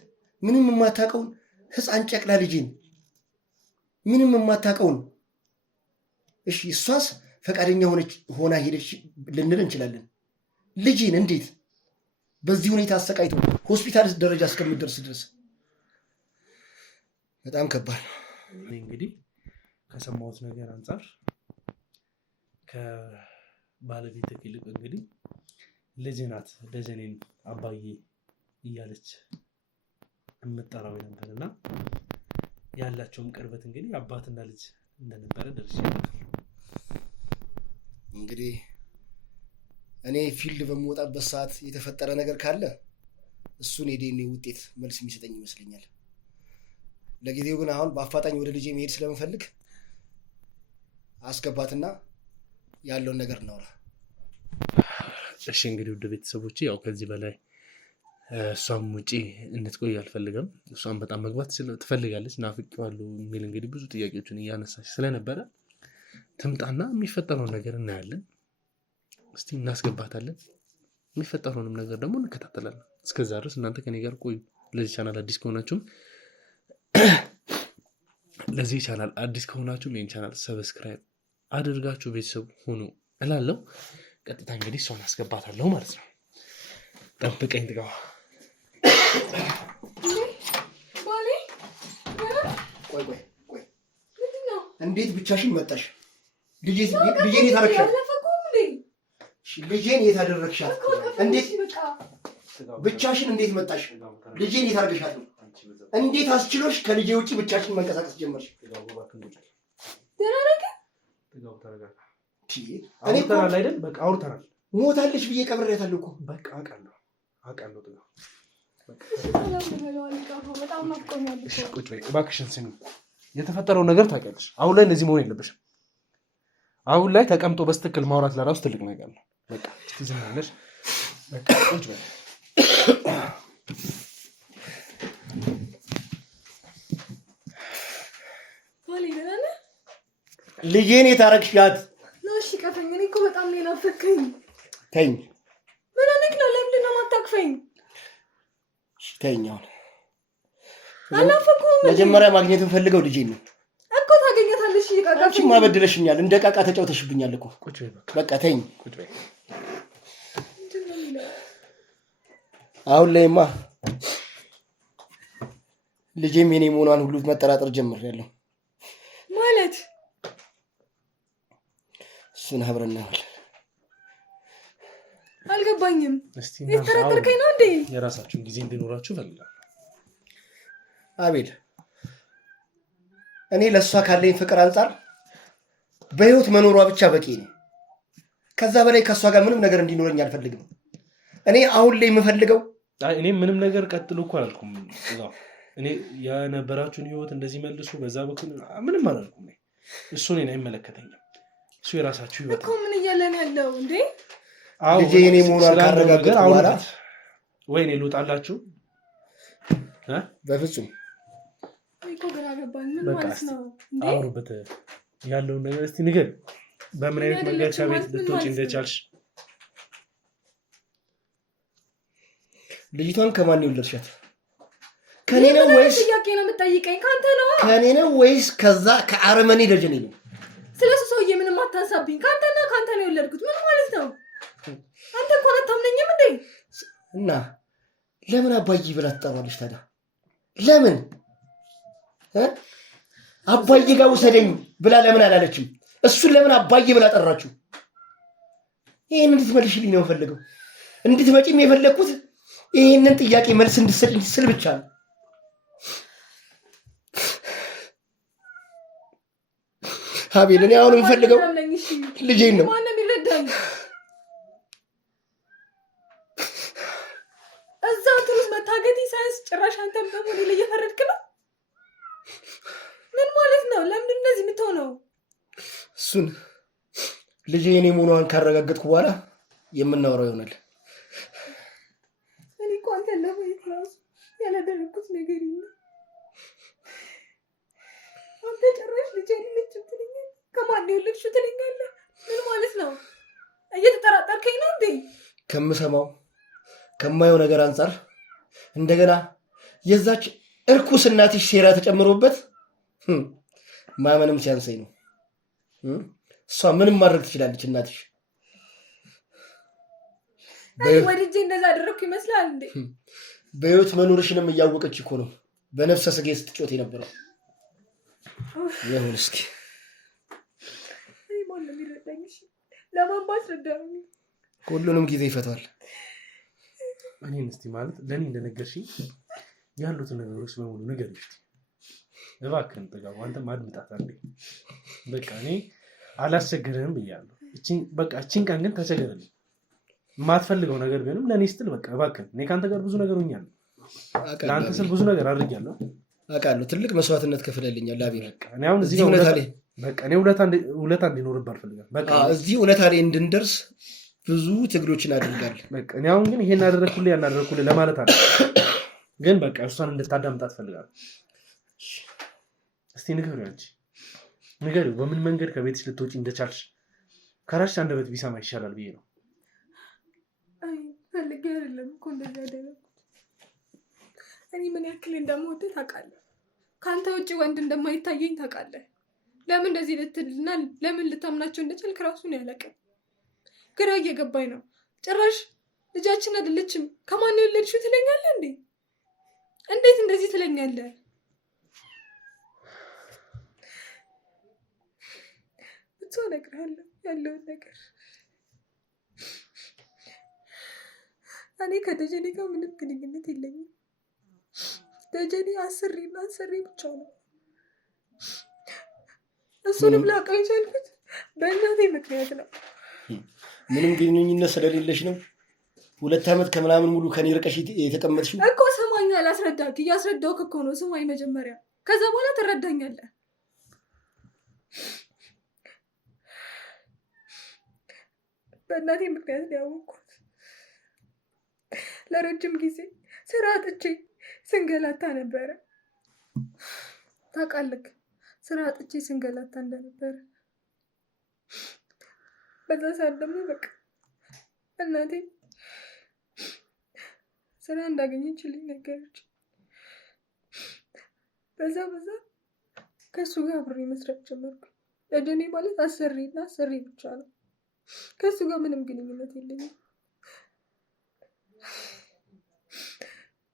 ምንም የማታውቀውን ህፃን ጨቅላ ልጅን ምንም የማታውቀውን እሺ እሷስ ፈቃደኛ ሆና ሄደች ልንል እንችላለን። ልጅን እንዴት በዚህ ሁኔታ አሰቃይቶ ሆስፒታል ደረጃ እስከምትደርስ ድረስ በጣም ከባድ ነው። እንግዲህ ከሰማሁት ነገር አንፃር ከባለቤት ይልቅ እንግዲህ ልጅ ናት ደጀኔን አባዬ እያለች የምጠራው ነበርና ያላቸውም ቅርበት እንግዲህ አባትና ልጅ እንደነበረ ደርሻለሁ። እንግዲህ እኔ ፊልድ በምወጣበት ሰዓት የተፈጠረ ነገር ካለ እሱን የዲኤንኤ ውጤት መልስ የሚሰጠኝ ይመስለኛል። ለጊዜው ግን አሁን በአፋጣኝ ወደ ልጄ መሄድ ስለምፈልግ አስገባትና ያለውን ነገር እናውራ። እሺ እንግዲህ ውድ ቤተሰቦቼ ያው ከዚህ በላይ እሷም ውጪ እንድትቆይ አልፈልግም። እሷም በጣም መግባት ትፈልጋለች፣ ናፍቄዋለሁ የሚል እንግዲህ ብዙ ጥያቄዎችን እያነሳች ስለነበረ ትምጣና የሚፈጠረውን ነገር እናያለን። እስቲ እናስገባታለን። የሚፈጠረውንም ነገር ደግሞ እንከታተላለን። እስከዛ ድረስ እናንተ ከኔ ጋር ቆዩ። ለዚህ ቻናል አዲስ ከሆናችሁም ለዚህ ቻናል አዲስ ከሆናችሁ ይህን ቻናል ሰብስክራይብ አድርጋችሁ ቤተሰብ ሁኑ እላለሁ። ቀጥታ እንግዲህ እሷን አስገባታለሁ ማለት ነው። ጠብቀኝ ትገባ። ቆይ እንዴት ብቻሽን መጣሽ? ልጄን የት አደረግሻት? ልጄን የት አደረግሻት? እንዴት ብቻሽን እንዴት መጣሽ? ልጄን የት አደረግሻት ነው? እንዴት አስችሎሽ ከልጄ ውጪ ብቻሽን መንቀሳቀስ ጀመርሽ? እኔ እኮ አይደል በቃ አውርተናል። ሞታለሽ ብዬ ቀብሬያታለሁ እኮ። በቃ አውቃለሁ። ቁጭ በይ እባክሽን ስሚ። የተፈጠረውን ነገር ታውቂያለሽ። አሁን ላይ እንደዚህ መሆን የለብሽም። አሁን ላይ ተቀምጦ በስትክክል ማውራት ለራሱ ትልቅ ነገር ነው። በቃ እስቲ ዝም ብለሽ በቃ ቁጭ በይ። ልጄን የት አደረግሻት? እሺ ቀፈኝ። እኔ እኮ በጣም ነው ናፈከኝ። ተኝ። ምን አነክ ነው? ለምንድን ነው የማታቅፈኝ? ተኝ። አሁን አላፈኩም። መጀመሪያ ማግኘት የምፈልገው ልጄን ነው እኮ። ታገኘታለሽ። ይቃቃ አንቺማ በድለሽኛል። እንደ ቃቃ ተጫውተሽብኛል እኮ። ቁጭ በይ በቃ ተኝ። ቁጭ በይ። አሁን ላይማ ልጄም የኔ መሆኗን ሁሉ መጠራጠር ጀምሬያለሁ። ማለት እሱን አብረን እናያለን። አልገባኝም። እስቲ የተጠራጠርከኝ ነው እንዴ? የራሳችሁን ጊዜ እንዲኖራችሁ እፈልጋለሁ። አቤል፣ እኔ ለእሷ ካለኝ ፍቅር አንጻር በህይወት መኖሯ ብቻ በቂ ነው። ከዛ በላይ ከእሷ ጋር ምንም ነገር እንዲኖረኝ አልፈልግም። እኔ አሁን ላይ የምፈልገው እኔ ምንም ነገር ቀጥሉ እኮ አላልኩም። እኔ የነበራችሁን ህይወት እንደዚህ መልሱ በዛ በኩል ምንም አላልኩም። እሱ እኔን አይመለከተኝም። እሱ የራሳችሁ ህይወት እኮ። ምን እያለን ያለው እንዴ? ልጄ የኔ መሆኗን ካረጋገጥኩ በኋላ ወይ እኔ ልውጣላችሁ? በፍጹም እኮ ግራ ገባኝ። ምን ማለት ነው እንዴ? አውሩበት ያለውን ነገር እስቲ ንገር። በምን አይነት መንገድ ከቤት ልትወጪ እንደቻልሽ። ልጅቷን ከማን የወለድሻት? ከኔ ነው ወይስ ጥያቄ ነው የምትጠይቀኝ? ካንተ ነው? ከኔ ነው ወይስ ከዛ ከአረመኔ ደጀኔ ነው? ስለሱ ሰውዬ ምንም አታንሳብኝ። ካንተና ካንተ ነው የወለድኩት። ምን ማለት ነው? አንተ እንኳን አታምነኝም እንዴ? እና ለምን አባዬ ብላ ትጠራለች ታዲያ? ለምን አባዬ ጋር ውሰደኝ ብላ ለምን አላለችም? እሱን ለምን አባዬ ብላ ጠራችሁ? ይሄን እንድትመልሽልኝ ነው የምፈልገው። እንድትመጪም የፈለግኩት ይሄንን ጥያቄ መልስ እንድትሰጪኝ ስል ብቻ ነው። አቤል፣ እኔ አሁን የምፈልገው ልጄን ነው። ማንም ይረዳኝ። እዛ ትሩስ መታገት ሳይንስ ጭራሽ አንተም ደግሞ እኔ ላይ እየፈረድክ ነው። ምን ማለት ነው? ለምንድን እንደዚህ የምትሆነው? እሱን ልጄ የኔ መሆኗን ካረጋገጥኩ በኋላ የምናወራው ይሆናል። እኔ እኮ አንተን ለማየት ራሱ ያላደረግኩት ነገር የለም። አንተ ጭራሽ ልጄ የለችም ትለኛለህ። ከማን የወለድሽው ትለኛለህ። ምን ማለት ነው? እየተጠራጠርከኝ ነው እንዴ? ከምሰማው ከማየው ነገር አንጻር እንደገና የዛች እርኩስ እናትሽ ሴራ ተጨምሮበት ማመንም ሲያንሰኝ ነው። እሷ ምንም ማድረግ ትችላለች እናትሽ። ወድጄ እንደዛ አደረግኩ ይመስላል እንዴ? በህይወት መኖርሽንም እያወቀች እኮ ነው በነፍሰ ስጋ ስትጮት የነበረው። ይሁን እስኪ ማን ነው የሚረዳኝ? ለማን ባስረዳኝ? ሁሉንም ጊዜ ይፈታዋል። እኔን እስቲ ማለት ለእኔ እንደነገርሽኝ ያሉትን ነገሮች በሙሉ ንገሪኝ እስቲ እባክህን። ጥጋቡ አንተም አድምጣት አንዴ። በቃ እኔ አላስቸግርህም ብያለሁ። በቃ እቺን ቀን ግን ተቸገረልኝ። የማትፈልገው ነገር ቢሆንም ለእኔ ስትል በቃ እባክህን። እኔ ከአንተ ጋር ብዙ ነገር ሆኛለሁ። ለአንተ ስል ብዙ ነገር አድርጊያለሁ። አውቃለሁ። ትልቅ መስዋዕትነት ከፍለልኛል። አቤል፣ እኔ አሁን እዚህ ውለታ እንዲኖርብህ አልፈልግም። በቃ እዚህ እውነታ ላይ እንድንደርስ ብዙ ትግሎችን አድርጋለሁ። በቃ እኔ አሁን ግን ይሄን አደረግኩልህ ያን አደረግኩልህ ለማለት አለ። ግን በቃ እሷን እንድታዳምጣት እፈልጋለሁ። እስቲ ንገሪው፣ አንቺ ንገሪው በምን መንገድ ከቤትሽ ልትወጪ እንደቻልሽ ከራስሽ አንደበት ቢሰማ ይሻላል ብዬ ነው። አይ ፈልጌ አይደለም እኮ እንደዚህ ያደረኩት። እኔ ምን ያክል እንደምወድህ ታውቃለህ። ከአንተ ውጭ ወንድ እንደማይታየኝ ታውቃለህ። ለምን እንደዚህ ልትልና ለምን ልታምናቸው እንደቻልክ ራሱን ያለቀም ግራ እየገባኝ ነው። ጭራሽ ልጃችን አይደለችም ከማን የወለድሽው ትለኛለህ እንዴ? እንዴት እንደዚህ ትለኛለህ? ብቻ እነግርሃለሁ ያለውን ነገር። እኔ ከደጀኔ ጋር ምንም ግንኙነት የለኝም። ደጀኔ አሰሪና አሰሪ ብቻ ነው። እሱንም ላውቀው የቻልኩት በእናቴ ምክንያት ነው። ምንም ግንኙነት ስለሌለሽ ነው 2 ዓመት ከምናምን ሙሉ ከኔ ርቀሽ የተቀመጥሽው እኮ። ሰማኛ ላስረዳክ፣ እያስረዳውክ እኮ ነው። ስማኝ መጀመሪያ፣ ከዛ በኋላ ትረዳኛለህ። በእናቴ ምክንያት ያወቅኩት ለረጅም ጊዜ ስራ አጥቼ ስንገላታ ነበረ። ታውቃለህ ስራ አጥቼ ስንገላታ እንደነበረ። በዛ ሰዓት ደግሞ በቃ እናቴ ስራ እንዳገኘችልኝ ነገረች። በዛ ከሱ ጋር አብሬ መስራት ጀመርኩ። ደጀኔ ማለት አሰሪና አሰሪ ብቻ ነው። ከሱ ጋር ምንም ግንኙነት የለኝም።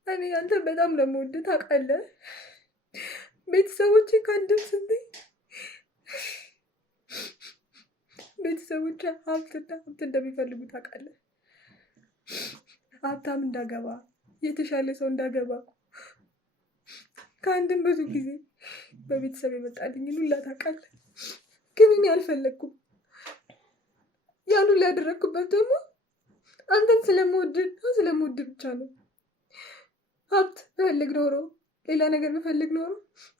እኔ አንተ በጣም ለምወድህ ታውቃለህ። ቤተሰቦቼ ከአንድም ስንት ቤተሰቦቼ ሀብት እንደሚፈልጉ ታውቃለህ። ሀብታም እንዳገባ፣ የተሻለ ሰው እንዳገባ ከአንድም ብዙ ጊዜ በቤተሰብ የመጣልኝን ሁላ ታውቃለህ። ግን እኔ አልፈለግኩም። ያን ሁላ ያደረግኩበት ደግሞ አንተን ስለምወድ ብቻ ነው። ሀብት ብፈልግ ኖሮ፣ ሌላ ነገር ብፈልግ ኖሮ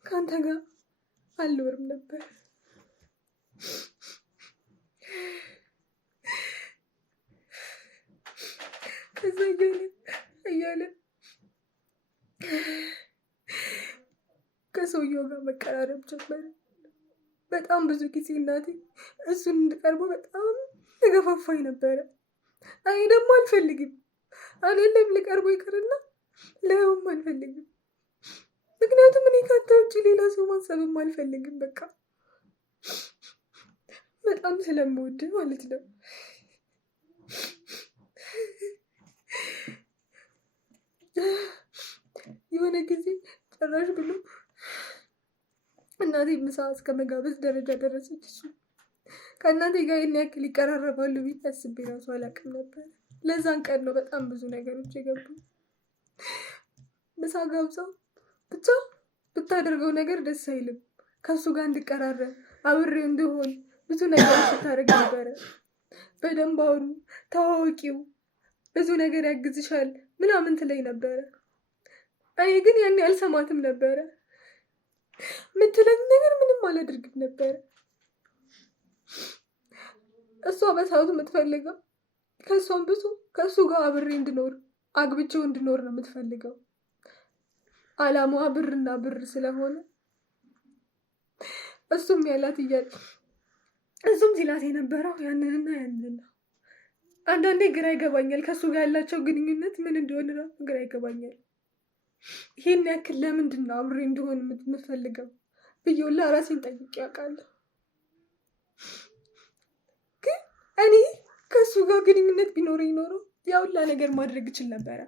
ከአንተ ጋር አልኖርም ነበር። ከዛ እያለ ከሰውየው ጋር መቀራረብ ጀመረ። በጣም ብዙ ጊዜ እናቴ እሱን እንድቀርበው በጣም ተገፋፋኝ ነበረ። እኔ ደግሞ አልፈልግም። አይደለም ልቀርበው ይቅርና ላየውም አልፈልግም። ምክንያቱም እኔ ካንተ ውጭ ሌላ ሰው ማሰብም አልፈልግም። በቃ በጣም ስለምወድ ማለት ነው። የሆነ ጊዜ ጭራሽ ብሎ እናቴ ምሳ እስከ መጋበዝ ደረጃ ደረሰች። እሱ ከእናቴ ጋር ይህን ያክል ይቀራረባሉ ብዬ አስቤ እራሱ አላውቅም ነበር። ለዛን ቀን ነው በጣም ብዙ ነገሮች የገቡ። ምሳ ጋብዛው ብቻ ብታደርገው ነገር ደስ አይልም። ከሱ ጋር እንድቀራረብ አብሬው እንደሆን ብዙ ነገሮች ስታደርግ ነበረ። በደንብ አውሩ፣ ታዋቂው፣ ብዙ ነገር ያግዝሻል ምናምን ትለኝ ነበረ። እኔ ግን ያኔ አልሰማትም ነበረ። ምትለኝ ነገር ምንም አላደርግም ነበረ። እሷ በሰዓቱ የምትፈልገው ከእሷም ብዙ ከእሱ ጋር አብሬ እንድኖር አግብቼው እንድኖር ነው የምትፈልገው። አላማዋ ብርና ብር ስለሆነ እሱም ያላት እያለ እሱም ሲላት የነበረው ያንንና ያንን ነው። አንዳንዴ ግራ ይገባኛል። ከእሱ ጋር ያላቸው ግንኙነት ምን እንደሆነ ራሱ ግራ ይገባኛል። ይሄን ያክል ለምንድን ነው አብሬ እንደሆን የምትፈልገው ብዬውላ ራሴን ጠይቄ አውቃለሁ። ግን እኔ ከእሱ ጋር ግንኙነት ቢኖረኝ ኖሮ ያውላ ነገር ማድረግ እችል ነበረ።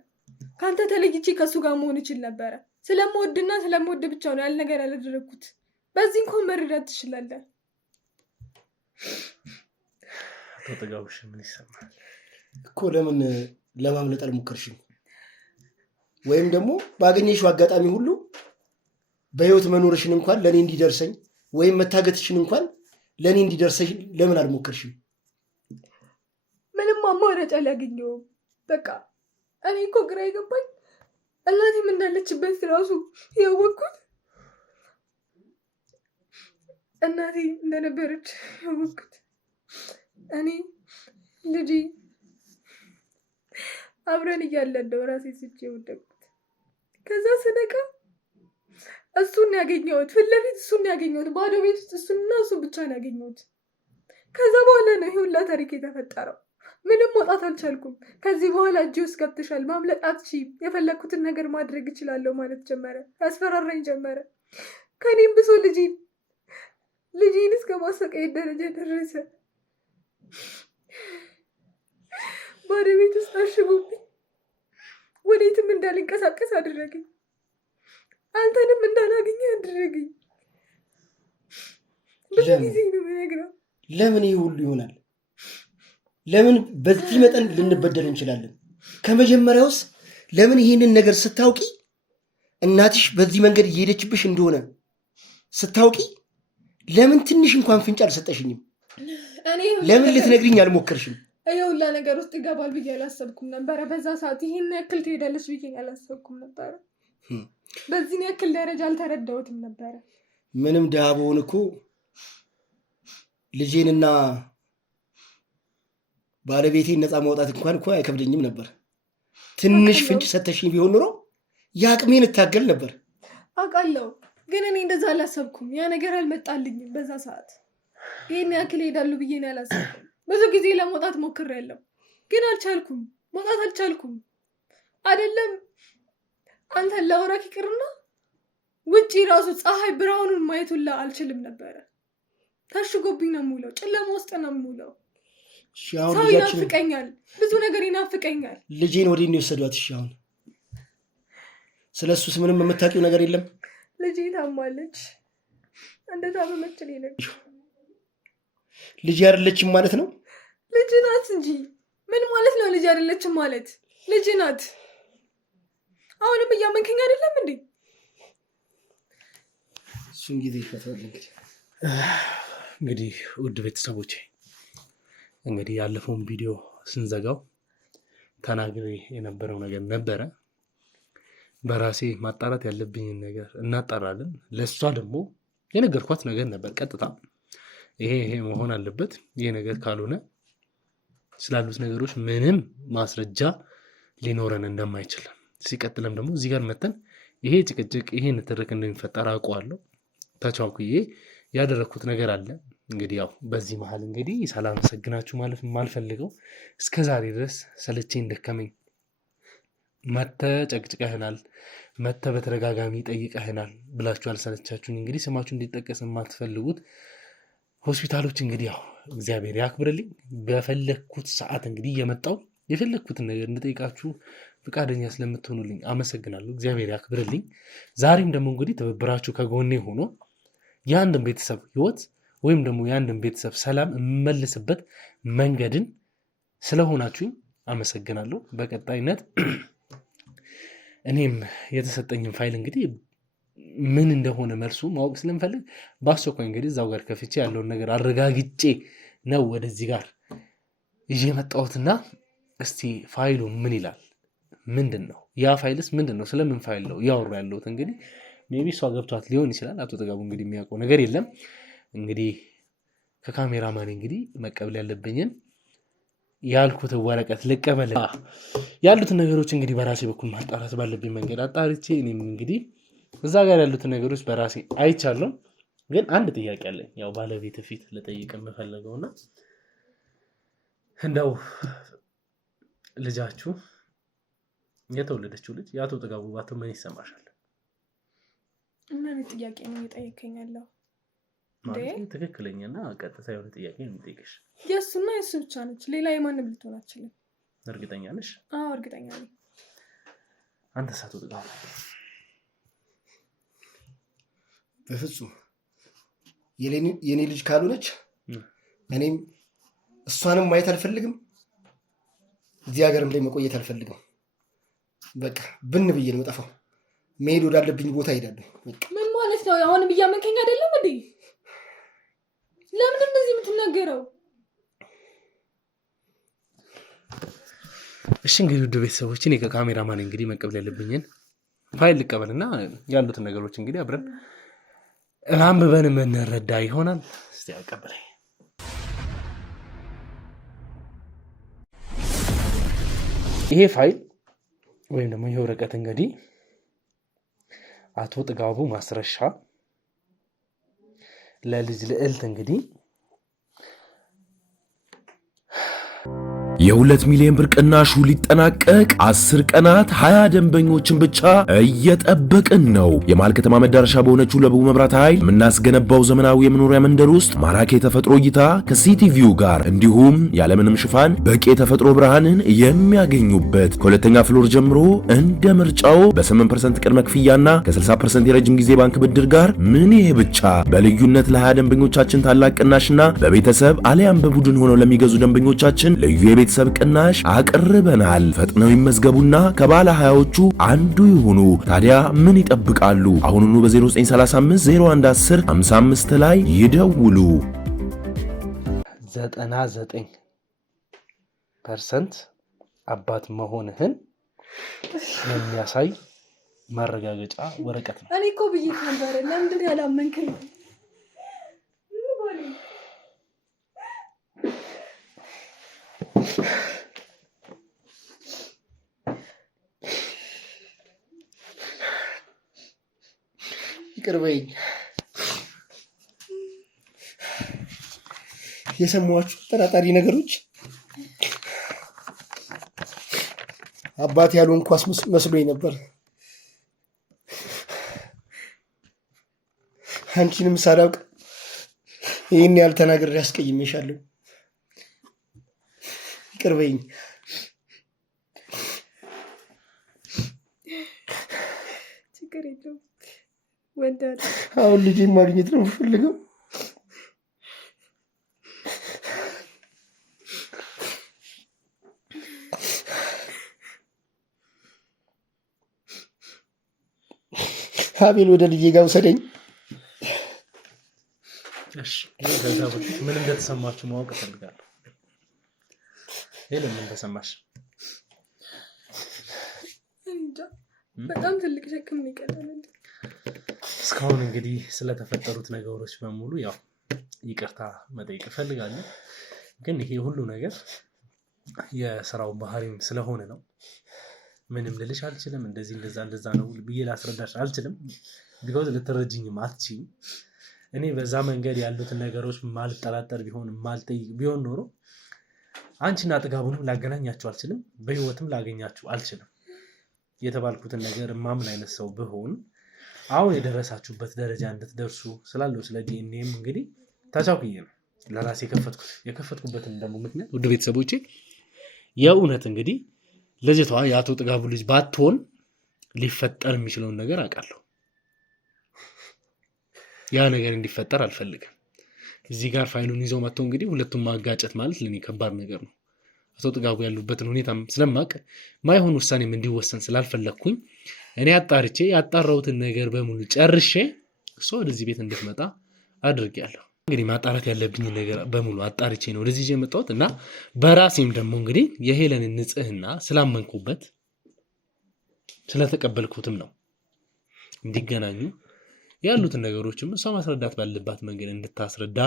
ከአንተ ተለይቼ ከእሱ ጋር መሆን እችል ነበረ። ስለምወድና ስለምወድ ብቻ ነው ያለ ነገር ያላደረግኩት። በዚህ እንኳን መረዳት ትችላለህ። ተጠጋውሽ ምን ይሰማል እኮ? ለምን ለማምለጥ አልሞከርሽም? ወይም ደግሞ ባገኘሽው አጋጣሚ ሁሉ በህይወት መኖርሽን እንኳን ለኔ እንዲደርሰኝ ወይም መታገትሽን እንኳን ለኔ እንዲደርሰኝ ለምን አልሞከርሽም? ምንም አማራጭ አላገኘሁም። በቃ እኔ እኮ ግራ የገባኝ እናቴም እንዳለችበት ራሱ ያወቅኩት እናቴ እንደነበረች ያወቅኩት እኔ ልጅ አብረን እያለን ነው ራሴ ስቼ ወደቅኩት። ከዛ ስነቃ እሱን ያገኘሁት፣ ፊት ለፊት እሱን ያገኘሁት፣ ባዶ ቤት ውስጥ እሱንና እሱ ብቻ ነው ያገኘሁት። ከዛ በኋላ ነው ይሄ ሁላ ታሪክ የተፈጠረው። ምንም መውጣት አልቻልኩም። ከዚህ በኋላ እጅ ውስጥ ገብተሻል፣ ማምለጥ አትችይም፣ የፈለግኩትን ነገር ማድረግ እችላለሁ ማለት ጀመረ። ያስፈራራኝ ጀመረ። ከኔም ብሶ ልጄን እስከ ማሰቃየት ደረጃ ደረሰ። ባለቤት ውስጥ አሽጎብኝ ወዴትም እንዳልንቀሳቀስ አደረገኝ። አንተንም እንዳላገኘ አደረገኝ። ብዙ ጊዜ ነው የምነግረው። ለምን ይህ ሁሉ ይሆናል? ለምን በዚህ መጠን ልንበደል እንችላለን? ከመጀመሪያውስ ለምን ይህንን ነገር ስታውቂ እናትሽ በዚህ መንገድ እየሄደችብሽ እንደሆነ ስታውቂ ለምን ትንሽ እንኳን ፍንጭ አልሰጠሽኝም? ለምን ልትነግሪኝ አልሞከርሽም? ይኸውላ ነገር ውስጥ ይገባል ብዬ አላሰብኩም ነበረ። በዛ ሰዓት ይህን ያክል ትሄዳለች ብዬ አላሰብኩም ነበረ። በዚህን ያክል ደረጃ አልተረዳሁትም ነበረ። ምንም ድሃ ብሆን እኮ ልጄንና ባለቤቴን ነፃ ማውጣት እንኳን እኮ አይከብደኝም ነበር። ትንሽ ፍንጭ ሰተሽኝ ቢሆን ኖሮ የአቅሜን እታገል ነበር። አውቃለሁ፣ ግን እኔ እንደዛ አላሰብኩም። ያ ነገር አልመጣልኝም በዛ ሰዓት። ይህን ያክል ይሄዳሉ ብዬ ነው ያላሰብኩም። ብዙ ጊዜ ለመውጣት ሞክሬያለሁ፣ ግን አልቻልኩም። መውጣት አልቻልኩም። አይደለም አንተን ላወራክ ይቅርና ውጪ ራሱ ፀሐይ ብርሃኑን ማየቱላ አልችልም ነበረ። ታሽጎብኝ ነው የምውለው፣ ጨለማ ውስጥ ነው የምውለው። ሰው ይናፍቀኛል፣ ብዙ ነገር ይናፍቀኛል። ልጄን ወዴት ነው የወሰዷት? እሺ አሁን ስለ እሱስ ምንም የምታውቂው ነገር የለም? ልጄ ታማለች። እንደታመመች ነው የነገርኩሽ። ልጅ አይደለችም ማለት ነው? ልጅ ናት እንጂ ምን ማለት ነው? ልጅ አይደለችም ማለት ልጅ ናት። አሁንም እያመንከኝ አይደለም እንዴ? እሱን ጊዜ ይፈታል። እንግዲህ ውድ ቤተሰቦቼ እንግዲህ ያለፈውን ቪዲዮ ስንዘጋው ተናግሬ የነበረው ነገር ነበረ። በራሴ ማጣራት ያለብኝን ነገር እናጣራለን። ለእሷ ደግሞ የነገርኳት ነገር ነበር ቀጥታ ይሄ መሆን አለበት፣ ይሄ ነገር ካልሆነ ስላሉት ነገሮች ምንም ማስረጃ ሊኖረን እንደማይችል፣ ሲቀጥለም ደግሞ እዚህ ጋር መተን ይሄ ጭቅጭቅ ይሄ ንትርክ እንደሚፈጠር አውቀዋለሁ። ተቻኩዬ ያደረኩት ነገር አለ። እንግዲህ ያው በዚህ መሀል እንግዲህ ሳላመሰግናችሁ ማለፍ የማልፈልገው እስከዛሬ ድረስ ሰለቼኝ ደከመኝ መተ ጨቅጭቀህናል፣ መተ በተደጋጋሚ ጠይቀህናል ብላችሁ አልሰለቻችሁኝ። እንግዲህ ስማችሁ እንዲጠቀስ የማትፈልጉት ሆስፒታሎች እንግዲህ ያው እግዚአብሔር ያክብርልኝ። በፈለግኩት ሰዓት እንግዲህ እየመጣው የፈለግኩትን ነገር እንድጠይቃችሁ ፍቃደኛ ስለምትሆኑልኝ አመሰግናለሁ። እግዚአብሔር ያክብርልኝ። ዛሬም ደግሞ እንግዲህ ትብብራችሁ ከጎኔ ሆኖ የአንድን ቤተሰብ ህይወት ወይም ደግሞ የአንድን ቤተሰብ ሰላም የምመልስበት መንገድን ስለሆናችሁኝ አመሰግናለሁ። በቀጣይነት እኔም የተሰጠኝን ፋይል እንግዲህ ምን እንደሆነ መልሱ ማወቅ ስለምፈልግ በአስቸኳይ እንግዲህ እዛው ጋር ከፍቼ ያለውን ነገር አረጋግጬ ነው ወደዚህ ጋር ይዤ መጣሁትና እስቲ ፋይሉ ምን ይላል? ምንድን ነው ያ ፋይልስ ምንድን ነው? ስለምን ፋይል ነው እያወሩ ያለሁት? እንግዲህ ሜቢ እሷ ገብቷት ሊሆን ይችላል። አቶ ጥጋቡ እንግዲህ የሚያውቀው ነገር የለም። እንግዲህ ከካሜራማን እንግዲህ መቀበል ያለብኝን ያልኩት ወረቀት ልቀበል። ያሉትን ነገሮች እንግዲህ በራሴ በኩል ማጣራት ባለብኝ መንገድ አጣርቼ እኔም እንግዲህ እዛ ጋር ያሉትን ነገሮች በራሴ አይቻለሁ። ግን አንድ ጥያቄ አለኝ፣ ያው ባለቤት ፊት ልጠይቅ የምፈልገውና እንደው ልጃችሁ የተወለደችው ልጅ የአቶ ጥጋቡ ባቶ ምን ይሰማሻል? ምን ጥያቄ ነው እየጠየቀኝ ያለው? ማለት ትክክለኛና ቀጥታ የሆነ ጥያቄ ነው የምጠይቅሽ። የእሱና የእሱ ብቻ ነች፣ ሌላ የማንም ልትሆን አትችልም። እርግጠኛ ነሽ? አዎ እርግጠኛ ነኝ። አንተስ አቶ ጥጋቡ? በፍጹም የኔ ልጅ ካልሆነች እኔም እሷንም ማየት አልፈልግም፣ እዚህ ሀገርም ላይ መቆየት አልፈልግም። በቃ ብን ብዬ ነው የምጠፋው። መሄድ ወዳለብኝ ቦታ ሄዳለሁ። ምን ማለት ነው? አሁንም እያመንከኝ አይደለም እንዴ? ለምን እንደዚህ የምትናገረው? እሺ እንግዲህ ውድ ቤተሰቦች እኔ ከካሜራማን እንግዲህ መቀበል ያለብኝን ፋይል ልቀበልና ያሉትን ነገሮች እንግዲህ አብረን አንብበን የምንረዳ ይሆናል። እስቲ አቀበለኝ። ይሄ ፋይል ወይም ደግሞ ይሄ ወረቀት እንግዲህ አቶ ጥጋቡ ማስረሻ ለልጅ ልዕልት እንግዲህ የ2 ሚሊዮን ብር ቅናሹ ሊጠናቀቅ 10 ቀናት 20 ደንበኞችን ብቻ እየጠበቅን ነው። የመሃል ከተማ መዳረሻ በሆነችው ለቡ መብራት ኃይል የምናስገነባው ዘመናዊ የመኖሪያ መንደር ውስጥ ማራኪ የተፈጥሮ እይታ ከሲቲቪው ጋር እንዲሁም ያለምንም ሽፋን በቂ የተፈጥሮ ብርሃንን የሚያገኙበት ከሁለተኛ ፍሎር ጀምሮ እንደ ምርጫው በ8% ቅድመ ክፍያና ከ60% የረጅም ጊዜ ባንክ ብድር ጋር ምን ይሄ ብቻ በልዩነት ለ20 ደንበኞቻችን ታላቅ ቅናሽና በቤተሰብ አሊያም በቡድን ሆነው ለሚገዙ ደንበኞቻችን ልዩ የቤተሰብ ቅናሽ አቅርበናል። ፈጥነው ይመዝገቡና ከባለ 20ዎቹ አንዱ ይሁኑ። ታዲያ ምን ይጠብቃሉ? አሁኑኑ በ0935 0110 55 ላይ ይደውሉ። 99% አባት መሆንህን የሚያሳይ ማረጋገጫ ወረቀት ነው። እኔ እኮ ብዬሽ ነበር። ለምንድን ያላመንከኝ? ይቅር በይኝ። የሰማኋቸው ጠራጣሪ ነገሮች አባት ያልሆንኩ መስሎኝ ነበር። አንቺንም ሳላውቅ ይህን ያህል ተናግሬ አስቀይሜሻለሁ። ይቅር በይኝ። ችግር የለውም። ወዳለሁ። አሁን ልጄን ማግኘት ነው የምፈልገው። አቤል ወደ ልጄ ጋር ውሰደኝ። ከዛ በፊት ምን እንደተሰማችሁ ማወቅ እፈልጋለሁ። ምን እንደተሰማሽ? በጣም ትልቅ ሸክም ይቀርልኝ። እስካሁን እንግዲህ ስለተፈጠሩት ነገሮች በሙሉ ያው ይቅርታ መጠየቅ እፈልጋለሁ። ግን ይሄ ሁሉ ነገር የስራው ባህሪም ስለሆነ ነው። ምንም ልልሽ አልችልም። እንደዚህ እንደዛ ነው ብዬ ላስረዳሽ አልችልም። ቢኮዝ ልትረጅኝም አትችይም። እኔ በዛ መንገድ ያሉትን ነገሮች ማልጠራጠር ማልጠይቅ ቢሆን ኖሮ አንቺና ጥጋቡንም ላገናኛችሁ አልችልም። በህይወትም ላገኛችሁ አልችልም። የተባልኩትን ነገር ማምን አይነት ሰው ብሆን አሁን የደረሳችሁበት ደረጃ እንድትደርሱ ስላለው ስለ ዲኤንኤም እንግዲህ ታቻኩዬ ነው ለራሴ የከፈትኩበትን ደግሞ ምክንያት ውድ ቤተሰቦቼ የእውነት እንግዲህ ልጅቷ የአቶ ጥጋቡ ልጅ ባትሆን ሊፈጠር የሚችለውን ነገር አውቃለሁ። ያ ነገር እንዲፈጠር አልፈልግም። እዚህ ጋር ፋይሉን ይዘው መጥቶ እንግዲህ ሁለቱም ማጋጨት ማለት ለኔ ከባድ ነገር ነው። አቶ ጥጋቡ ያሉበትን ሁኔታም ስለማቅ ማይሆን ውሳኔም እንዲወሰን ስላልፈለግኩኝ እኔ አጣርቼ ያጣራሁትን ነገር በሙሉ ጨርሼ እሷ ወደዚህ ቤት እንድትመጣ አድርጌያለሁ። እንግዲህ ማጣራት ያለብኝ ነገር በሙሉ አጣርቼ ነው ወደዚህ የመጣሁት እና በራሴም ደግሞ እንግዲህ የሄለንን ንጽህና ስላመንኩበት ስለተቀበልኩትም ነው እንዲገናኙ ያሉትን ነገሮችም እሷ ማስረዳት ባለባት መንገድ እንድታስረዳ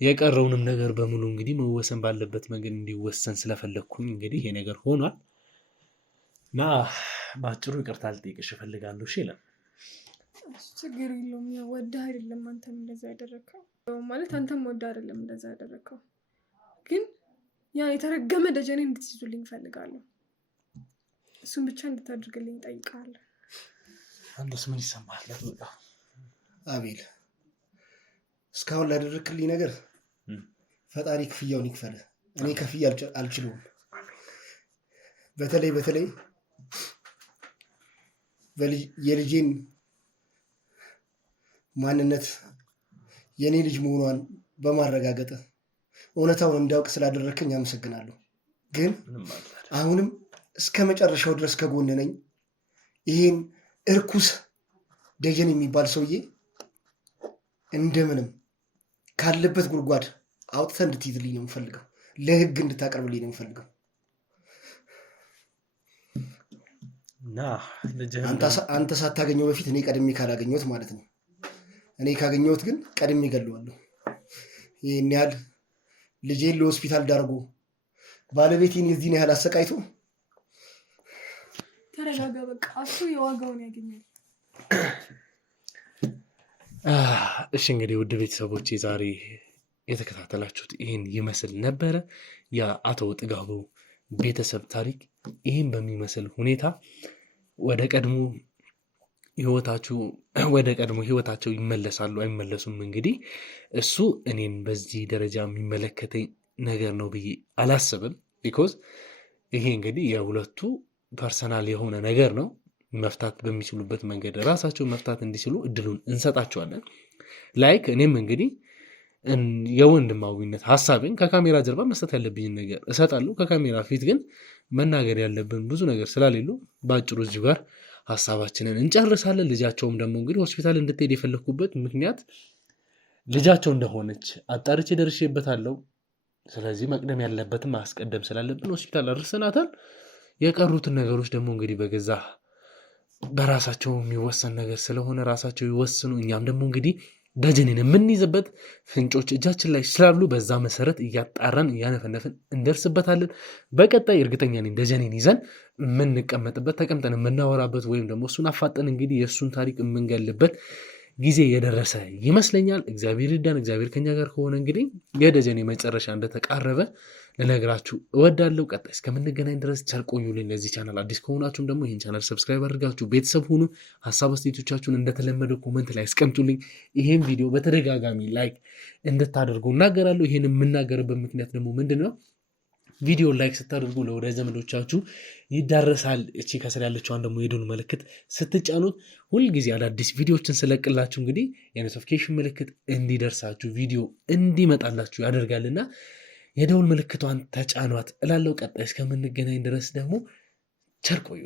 የቀረውንም ነገር በሙሉ እንግዲህ መወሰን ባለበት መንገድ እንዲወሰን ስለፈለግኩኝ እንግዲህ ይሄ ነገር ሆኗል እና በአጭሩ ይቅርታ ልጠይቅሽ እፈልጋለሁ። እሺ ይላል። ችግር የለውም። ያው ወደህ አይደለም አንተም እንደዛ ያደረከው ማለት አንተም ወደህ አይደለም እንደዛ ያደረከው፣ ግን ያ የተረገመ ደጀኔ እንድትይዙልኝ እፈልጋለሁ። እሱን ብቻ እንድታደርግልኝ እጠይቅሃለሁ። አንዱስ ምን ይሰማሃል? በቃ አቤል እስካሁን ላደረክልኝ ነገር ፈጣሪ ክፍያውን ይክፈል። እኔ ከፍያ አልችለውም። በተለይ የልጄን ማንነት የኔ ልጅ መሆኗን በማረጋገጥ እውነታውን እንዳውቅ ስላደረከኝ አመሰግናለሁ። ግን አሁንም እስከ መጨረሻው ድረስ ከጎን ነኝ። ይሄን እርኩስ ደጀን የሚባል ሰውዬ እንደምንም ካለበት ጉድጓድ አውጥተህ እንድትይዝልኝ ነው የምፈልገው። ለህግ እንድታቀርብልኝ ነው የምፈልገው። አንተ ሳታገኘው በፊት እኔ ቀድሜ ካላገኘሁት ማለት ነው። እኔ ካገኘሁት ግን ቀድሜ እገለዋለሁ። ይህን ያህል ልጄን ለሆስፒታል ዳርጎ ባለቤቴን የዚህን ያህል አሰቃይቶ። ተረጋጋ በቃ። እሱ የዋጋውን ያገኛል። እሺ እንግዲህ ውድ ቤተሰቦቼ ዛሬ የተከታተላችሁት ይህን ይመስል ነበረ። የአቶ ጥጋቡ ቤተሰብ ታሪክ ይህን በሚመስል ሁኔታ ወደ ቀድሞ ህይወታቸው ይመለሳሉ አይመለሱም? እንግዲህ እሱ እኔን በዚህ ደረጃ የሚመለከተኝ ነገር ነው ብዬ አላስብም። ቢኮዝ ይሄ እንግዲህ የሁለቱ ፐርሰናል የሆነ ነገር ነው። መፍታት በሚችሉበት መንገድ ራሳቸው መፍታት እንዲችሉ እድሉን እንሰጣቸዋለን። ላይክ እኔም እንግዲህ የወንድማዊነት ሀሳብን ከካሜራ ጀርባ መስጠት ያለብኝን ነገር እሰጣለሁ። ከካሜራ ፊት ግን መናገር ያለብን ብዙ ነገር ስላሌሉ በአጭሩ እዚሁ ጋር ሀሳባችንን እንጨርሳለን። ልጃቸውም ደግሞ እንግዲህ ሆስፒታል እንድትሄድ የፈለግኩበት ምክንያት ልጃቸው እንደሆነች አጣርቼ ደርሼበታለሁ። ስለዚህ መቅደም ያለበትም ማስቀደም ስላለብን ሆስፒታል አድርሰናታል። የቀሩትን ነገሮች ደግሞ እንግዲህ በራሳቸው የሚወሰን ነገር ስለሆነ ራሳቸው ይወስኑ። እኛም ደግሞ እንግዲህ ደጀኔን የምንይዝበት ፍንጮች እጃችን ላይ ስላሉ በዛ መሰረት እያጣራን እያነፈነፍን እንደርስበታለን። በቀጣይ እርግጠኛ ነኝ ደጀኔን ይዘን የምንቀመጥበት ተቀምጠን የምናወራበት ወይም ደግሞ እሱን አፋጠን እንግዲህ የእሱን ታሪክ የምንገልበት ጊዜ የደረሰ ይመስለኛል። እግዚአብሔር ይርዳን። እግዚአብሔር ከኛ ጋር ከሆነ እንግዲህ የደጀኔ መጨረሻ እንደተቃረበ ልነግራችሁ እወዳለሁ። ቀጣይ እስከምንገናኝ ድረስ ቸር ቆዩልኝ። ለዚህ ቻናል አዲስ ከሆናችሁም ደግሞ ይህን ቻናል ሰብስክራይብ አድርጋችሁ ቤተሰብ ሁኑ። ሀሳብ አስተያየቶቻችሁን እንደተለመደው ኮመንት ላይ አስቀምጡልኝ። ይሄን ቪዲዮ በተደጋጋሚ ላይክ እንድታደርጉ እናገራለሁ። ይሄን የምናገርበት ምክንያት ደግሞ ምንድን ነው? ቪዲዮ ላይክ ስታደርጉ ለወዳጅ ዘመዶቻችሁ ይዳረሳል። እቺ ከስር ያለችዋን ደግሞ የደወል ምልክት ስትጫኑት ሁልጊዜ አዳዲስ ቪዲዮዎችን ስለቅላችሁ እንግዲህ የኖቲፊኬሽን ምልክት እንዲደርሳችሁ ቪዲዮ እንዲመጣላችሁ ያደርጋልና የደወል ምልክቷን ተጫኗት እላለሁ። ቀጣይ እስከምንገናኝ ድረስ ደግሞ ቸር ቆዩ።